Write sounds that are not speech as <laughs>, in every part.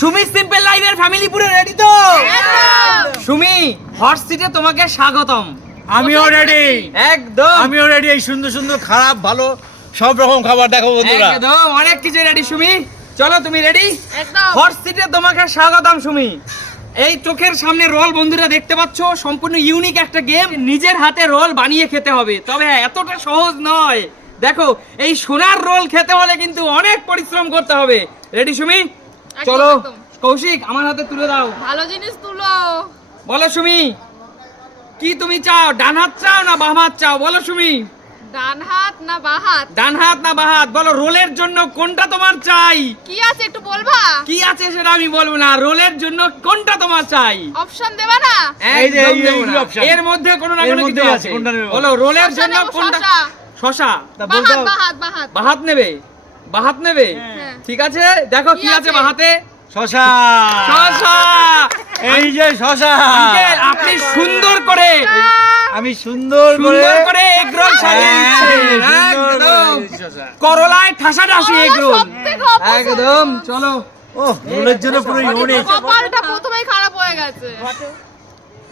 Sumi simple লাইভের family পুরো ready তো? সুমি হট সিটে তোমাকে স্বাগতম। আমিও রেডি একদম। আমিও রেডি এই সুন্দর সুন্দর খারাপ ভালো সব রকম খাবার দেখো বন্ধুরা। একদম অনেক কিছু রেডি সুমি। চলো তুমি রেডি একদম। হট সিটে তোমাকে স্বাগতম সুমি। এই চোখের সামনে রোল বন্ধুরা দেখতে পাচ্ছ সম্পূর্ণ ইউনিক একটা গেম নিজের হাতে রোল বানিয়ে খেতে হবে। তবে হ্যাঁ, এতটা সহজ নয়। দেখো এই সোনার রোল খেতে হলে কিন্তু অনেক পরিশ্রম করতে হবে। রেডি সুমি? চলো কৌশিক আমার হাতে তুলে দাও। ভালো জিনিস তুলো। বলো সুমি কি তুমি চাও? ডান হাত চাও না বাম হাত চাও? বলো সুমি। ডান হাত না বা হাত? ডান হাত না বাম হাত? বলো রোলের জন্য কোনটা তোমার চাই? কি আছে একটু বলবা? কি আছে সেটা আমি বলব না। রোলের জন্য কোনটা তোমার চাই? অপশন দেবা না? একদম দেবো। এর মধ্যে কোনো না কোনো কিছু আছে? বলো রোলের জন্য কোনটা শসা। শশা। বাহাত নেবে? বাহাত নেবে? হ্যাঁ। ঠিক আছে? দেখো কি আছে আছে? বাহাতে শশা। শশা! এই যে শশা। আপনি সুন্দর করে আমি সুন্দর করে এগ রোল সাজিয়ে হ্যাঁ। করলায় ঠাসা ঠাসি এগ রোল। একদম চলো। রোলের জন্য পুরো ইউনিক। কপালটা প্রথমেই খারাপ হয়ে গেছে।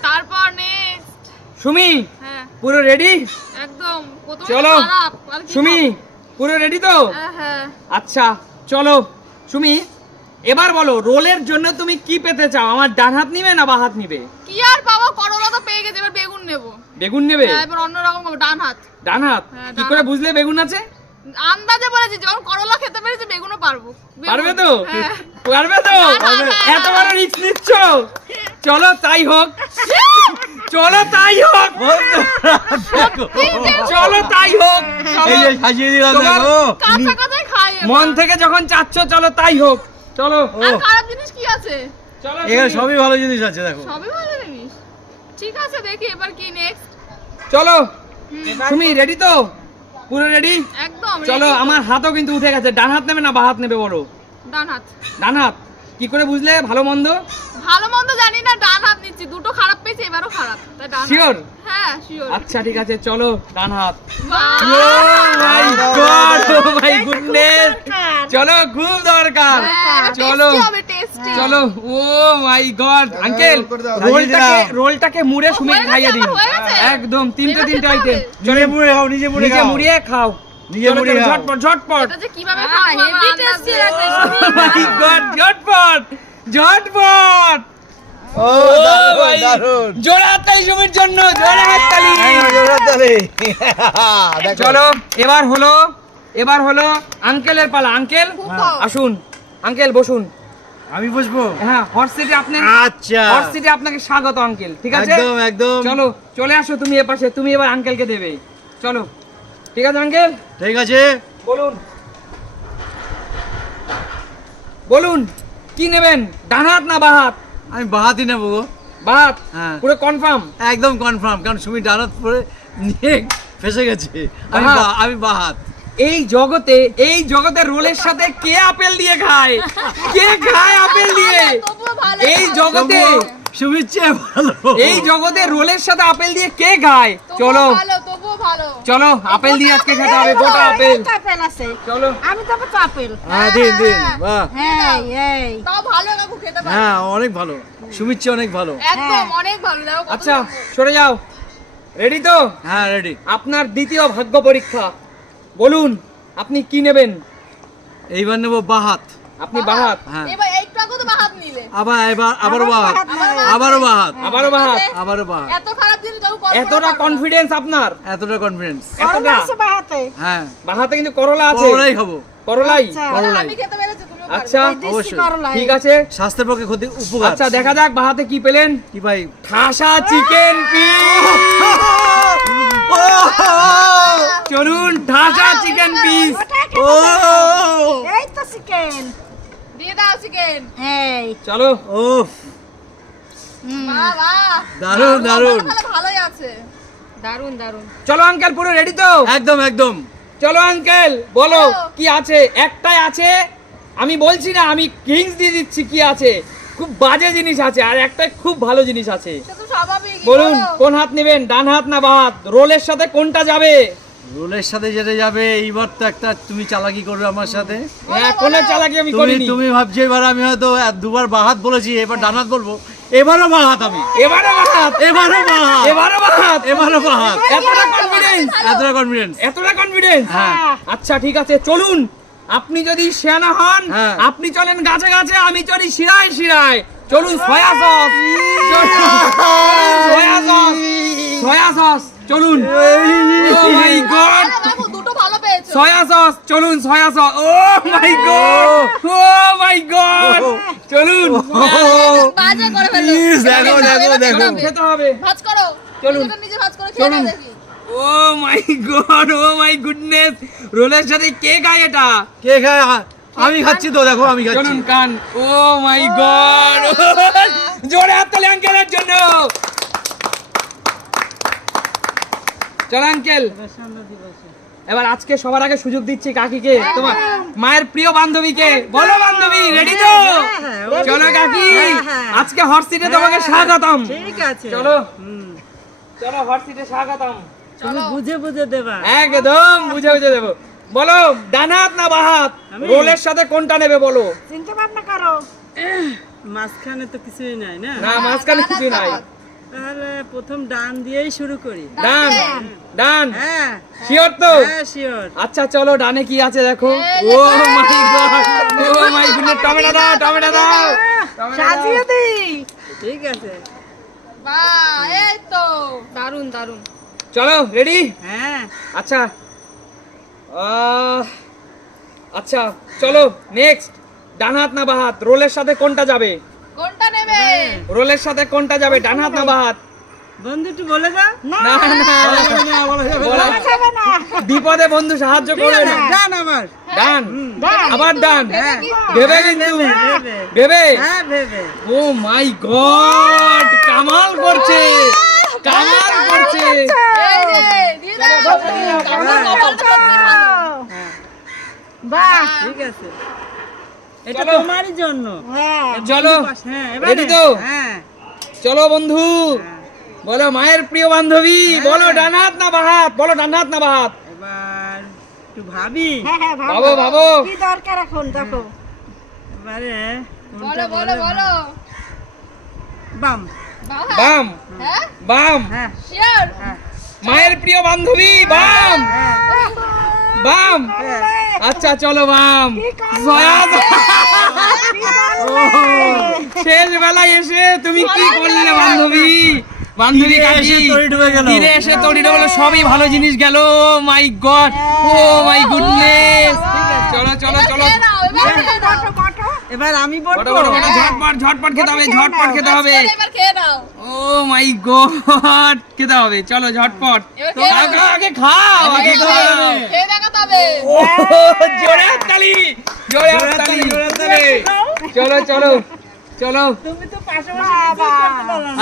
তারপর নেক্সট সুমি হ্যাঁ। পুরো রেডি একদম প্রথমে চলো। খারাপ। সুমি পুরো রেডি তো? হ্যাঁ, হ্যাঁ। আচ্ছা। চলো সুমি এবার বলো রোলের জন্য তুমি কি পেতে চাও? আমার ডান হাত নিবে না বা হাত নিবে? কি আর বাবা করলা তো পেয়ে গেছে এবার বেগুন নেব। বেগুন নেবে? হ্যাঁ, এবার অন্যরকম খাব, ডান হাত। ডান হাত? হ্যাঁ, কি করে বুঝলে বেগুন আছে? আন্দাজে বলেছি যখন করলা খেতে পেরেছি বেগুনও পারব। পারবে তো? হ্যাঁ। পারবে তো? পারবে। এত বড় রিস্ক নিচ্ছ? চলো তাই হোক। চলো তাই হোক। চলো তাই হোক। এই যে সাজিয়ে দিলাম দেখো। মন থেকে যখন চাচ্ছ চলো তাই হোক। চলো। আর খারাপ জিনিস কি আছে? চলো এখানে সবই ভালো জিনিস আছে দেখো। সবই ভালো জিনিস। ঠিক আছে দেখি এবার কি নেক্সট চলো। তুমি রেডি তো? পুরো রেডি একদম চলো আমার হাতও কিন্তু উঠে গেছে। ডান হাত নেবে না বা হাত নেবে বড় ডান হাত। ডান হাত। কি করে বুঝলে? ভালো মন্দ? ভালো মন্দ জানি না ডান হাত নিচ্ছি। দুটো খারাপ পেয়েছি এবারও খারাপ। তাই ডান হাত। হ্যাঁ শিওর আচ্ছা ঠিক আছে চলো ডান হাত। বাহ! মাই গড ও মাই গুডনেস চলো খুব দরকার। হ্যাঁ, চলো tasty হবে, tasty। চলো ও মাই গড আঙ্কেল রোলটাকে রোলটাকে মুড়ে ও, সুমি হয়ে গেছে, খাইয়ে দিন। হয়ে? একদম তিনটে তিনটে আইটেম? নিজে মুড়ে খাও নিজে মুড়ে নিজে মুড়িয়ে খাও। নিজে মুড়িয়ে খাও। ঝটপট ঝটপট। এটা যে কীভাবে খাব আমার আন্দাজ নেই। মাই গড ঝটপট ঝটপট। ও ভাই, দারুণ দারুণ। জোরে হাততালি সুমির জন্য জোরে হাততালি। এই জোরে তালি। <laughs> চলো এবার হলো এবার হলো আঙ্কেলের পালা। আঙ্কেল আসুন। আঙ্কেল বসুন। আমি বসবো? হ্যাঁ হট সিটে আপনি আচ্ছা। হট সিটে আপনাকে স্বাগত আঙ্কেল। ঠিক আছে? একদম একদম। চলো চলে আসো তুমি এপাশে তুমি এবার আঙ্কেলকে দেবে। চলো। ঠিক আছে আঙ্কেল? ঠিক আছে। বলুন। বলুন কি নেবেন? ডান হাত না বাহাত আমি বাহাতি নেব গো। বাহাত হ্যাঁ। পুরো কনফার্ম একদম কনফার্ম কারণ সুমি ডানাত পরে নিয়ে ফেসে গেছে। আমি বা- আমি বাহাত এই জগতে এই জগতে রোলের সাথে কে আপেল দিয়ে খায়? কে খায় আপেল দিয়ে? তবুও ভালো। এই। জগতে সুমির চেয়ে ভালো। এই জগতে রোলের সাথে আপেল দিয়ে কে খায়? তবুও চলো। ভালো চলো আপেল দিয়ে আজকে খেতে হবে গোটা আপেল। আপেল আছে। চলো। আমি তো তো আপেল। হ্যাঁ দিন দিন বাহ। হ্যাঁ এই। তাও ভালো কাকু খেতে পারে। হ্যাঁ অনেক ভালো। সুমির অনেক ভালো। একদম অনেক ভালো কত আচ্ছা সরে যাও। রেডি তো? হ্যাঁ রেডি আপনার দ্বিতীয় ভাগ্য পরীক্ষা। বলুন আপনি কি নেবেন? এইবার নেব বাহাত। আপনি বাহাত? হ্যাঁ। এবার একটু আগে তো বাহাত নিলে আবার এবার আবারও বাহাত। আবারও বাহাত। আবারও বাহাত। এত খারাপ এতটা কনফিডেন্স আপনার। এতটা কনফিডেন্স এতটা। বাহাতে। হ্যাঁ। বাহাতে কিন্তু করলা আছে। করলাই খাব। করলাই। আচ্ছা। করলাই। আমি খেতে পেরেছি আচ্ছা। অবশ্যই। ঠিক আছে। স্বাস্থ্যের পক্ষে ক্ষতি উপকার। আচ্ছা দেখা যাক বাহাতে কি পেলেন। কি ভাই? ঠাসা চিকেন পিস চলুন ঠাসা চিকেন পিস ও! এই তো চিকেন দিয়ে দাও চিকেন এই। চলো। বাহ দারুণ দারুণ ভালোই আছে। দারুণ দারুণ। চলো আঙ্কেল পুরো রেডি তো? একদম একদম। চলো আঙ্কেল বলো। কি আছে? একটাই আছে। আমি বলছি না আমি কিংস দিয়ে দিচ্ছি কি আছে? খুব বাজে জিনিস আছে আর একটা খুব ভালো জিনিস আছে। সে তো স্বাভাবিক বলুন কোন হাত নেবেন? ডান হাত না বা হাত? রোলের সাথে কোনটা যাবে? রোলের সাথে যেতে যাবে এইবার তো একটা তুমি চালাকি করবে আমার সাথে। হ্যাঁ কোনো চালাকি আমি তুমি করিনি। তুমি ভাবছ এবার আমি হয়তো দুবার বাহাত বলেছি এবার ডানাত বলব। এবারও বাহাত আমি। এবারও বাহাত। এবারও বাহাত। এবারও বাহাত। এবারও বাহাত। এতটা কনফিডেন্স এতটা কনফিডেন্স এতটা কনফিডেন্স হ্যাঁ। আচ্ছা ঠিক আছে চলুন। আপনি যদি সেনা হন হ্যাঁ। আপনি চলেন গাছে গাছে আমি চলি শিরায় শিরায়। চলুন soya sauce. Soya sauce. Soya sauce চলুন। ও মাই গড দুটো ভালো পেয়েছ। সয়া সস চলুন soya sauce. Oh my god oh my god চলুন। বাজে করে Please, দেখো, দেখো, দেখো। খেতে হবে। ভাজ করো। চলুন। নিজে ভাজ করে খেয়ে নাও দেখি। ও my god oh my goodness রোলের সাথে কে খায় এটা? কে খায়? আমি খাচ্ছি তো দেখো আমি খাচ্ছি। চলুন কান। ও মাই গড জোরে হাত তালি আঙ্কেলের জন্য। চল আঙ্কেল এবার আজকে সবার আগে সুযোগ দিচ্ছি কাকিকে তোমার মায়ের প্রিয় বান্ধবীকে। বলো বান্ধবী রেডি তো? চলো কাকি আজকে হট সিটে তোমাকে স্বাগতম। ঠিক আছে। চলো। চলো হট সিটে স্বাগতম। তুমি বুঝে বুঝে দেবা। একদম বুঝে বুঝে দেবো। বলো ডানাত না বাহাত? রোলের সাথে কোনটা নেবে বলো? চিন্তা ভাবনা করো। মাঝখানে তো কিছুই নাই না? না মাঝখানে কিছু নাই। তাহলে প্রথম ডান দিয়েই শুরু করি। ডান ডান। হ্যাঁ। শিওর তো? হ্যাঁ শিওর। আচ্ছা চলো ডানে কি আছে দেখো? ও my god. Oh my god tomato দাও টমেটো দাও। সাজিয়ে দিই। ঠিক আছে। বাহ এই তো। দারুণ দারুণ চলো রেডি হ্যাঁ। আচ্ছা। আচ্ছা চলো নেক্সট ডান হাত না বাহাত রোলের সাথে কোনটা যাবে? কোনটা রোলের সাথে কোনটা যাবে? ডান হাত না বাহাত? বন্ধু একটু বলে দাও না না না বলা যাবে না বিপদে বন্ধু সাহায্য করে না ডান আমার ডান। ডান। আবার ডান। হ্যাঁ। ভেবে কিন্তু। ভেবে ভেবে। হ্যাঁ ভেবে। ও মাই গড কামাল করছে। কামাল করছে। হ্যাঁ। বাহ। ঠিক আছে। এটা চলো। তোমারই জন্য। হ্যাঁ। চলো। হ্যাঁ রেডি তো? হ্যাঁ। চলো বন্ধু। বলো মায়ের প্রিয় বান্ধবী। বলো ডানাত না বাহাত? বলো ডানাত না বাহাত? এবার একটু ভাবি। হ্যাঁ হ্যাঁ ভাবো, ভাবো। কি দরকার এখন? দেখো। এবারে বলো বলো বলো বাম। বাম? হ্যাঁ? বাম। হ্যাঁ। হ্যাঁ। মায়ের প্রিয় বান্ধবী বাম। হ্যাঁ বাম। আচ্ছা চলো বাম। জয়া শেষ বেলায় এসে তুমি কি করলে বান্ধবী? বান্ধবী তীরে কাকি? তীরে এসে তড়ি ডুবে গেল। সবই ভালো জিনিস গেল। My god. Oh my goodness. চলো চলো চলো। এবার আমি বলব। ঝটপট ঝটপট খেতে হবে ঝটপট খেতে হবে। এবার খেয়ে নাও। ও মাই গড খেতে হবে। চলো ঝটপট। আগে খাও আগে খাও। জোরে হাততালি জোরে হাততালি চলো চলো চলো।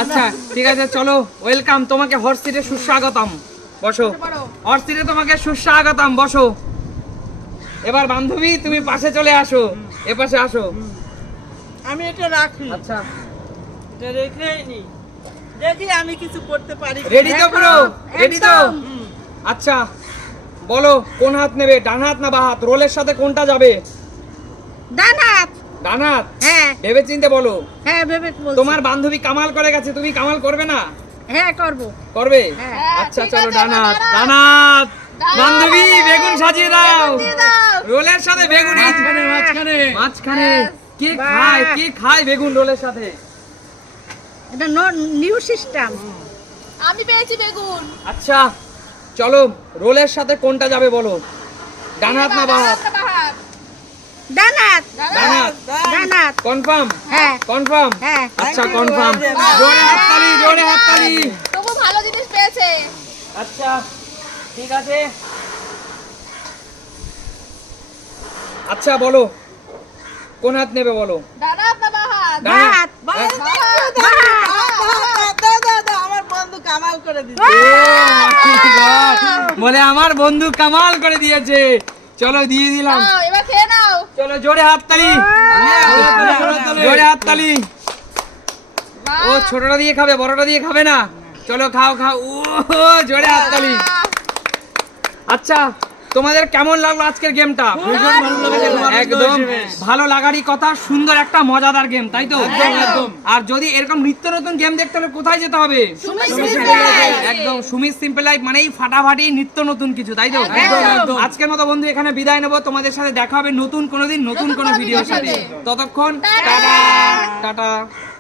আচ্ছা ঠিক আছে চলো। ওয়েলকাম তোমাকে হর্স সিটে সুস্বাগতম। বসো। হট সিটে তোমাকে সুস্বাগতম। বসো। এবার বান্ধবী তুমি পাশে চলে আসো। এ পাশে আসো। আমি এটা রাখি। আচ্ছা। এটা রেখেই নি। দেখি আমি কিছু করতে পারি কি। রেডি তো পুরো? রেডি তো? আচ্ছা বলো কোন হাত নেবে? ডান হাত না বা হাত? রোলের সাথে কোনটা যাবে? ডান হাত। ডান হাত? হ্যাঁ। ভেবে চিনতে বলো। হ্যাঁ ভেবে। তোমার বান্ধবী কামাল করে গেছে তুমি কামাল করবে না? হ্যাঁ করব। করবে? হ্যাঁ। আচ্ছা চলো ডান হাত ডান হাত। ডান বান্ধবী বেগুন সাজিয়ে দাও। রোলের সাথে বেগুন। মাঝখানে মাঝখানে। মাঝখানে। কে খায় কে খায় বেগুন রোলের সাথে? এটা নিউ সিস্টেম আমি পেয়েছি বেগুন। আচ্ছা চলো রোলের সাথে কোনটা যাবে বলো? ডান হাত না বাহাত? ডান হাত ডান হাত ডান হাত কনফার্ম? হ্যাঁ। কনফার্ম? হ্যাঁ। আচ্ছা কনফার্ম। জোরে হাততালি জোরে হাততালি। তবু ভালো জিনিস পেয়েছে। আচ্ছা। ঠিক আছে। আচ্ছা বলো। কোন হাত নেবে বলো? বলে আমার বন্ধু কামাল করে দিয়েছে। চলো দিয়ে দিলাম। নাও, এবার খেয়ে নাও। চলো জোরে হাততালি জোরে হাততালি ও ছোটটা দিয়ে খাবে বড়টা দিয়ে খাবে না? চলো খাও খাও। ও জোরে হাততালি। আচ্ছা তোমাদের কেমন লাগল আজকের গেমটা একদম ভালো লাগারই কথা সুন্দর একটা মজাদার গেম তাই তো? আর যদি এরকম নিত্য নতুন গেম দেখতে হলে কোথায় যেতে হবে? একদম সুমিত সিম্পল লাইফ মানেই ফাটাফাটি নিত্য নতুন কিছু তাই তো? আজকের মতো বন্ধু এখানে বিদায় নেব। তোমাদের সাথে দেখা হবে নতুন কোনোদিন নতুন কোনো ভিডিওর সাথে। ততক্ষণ টাটা টাটা।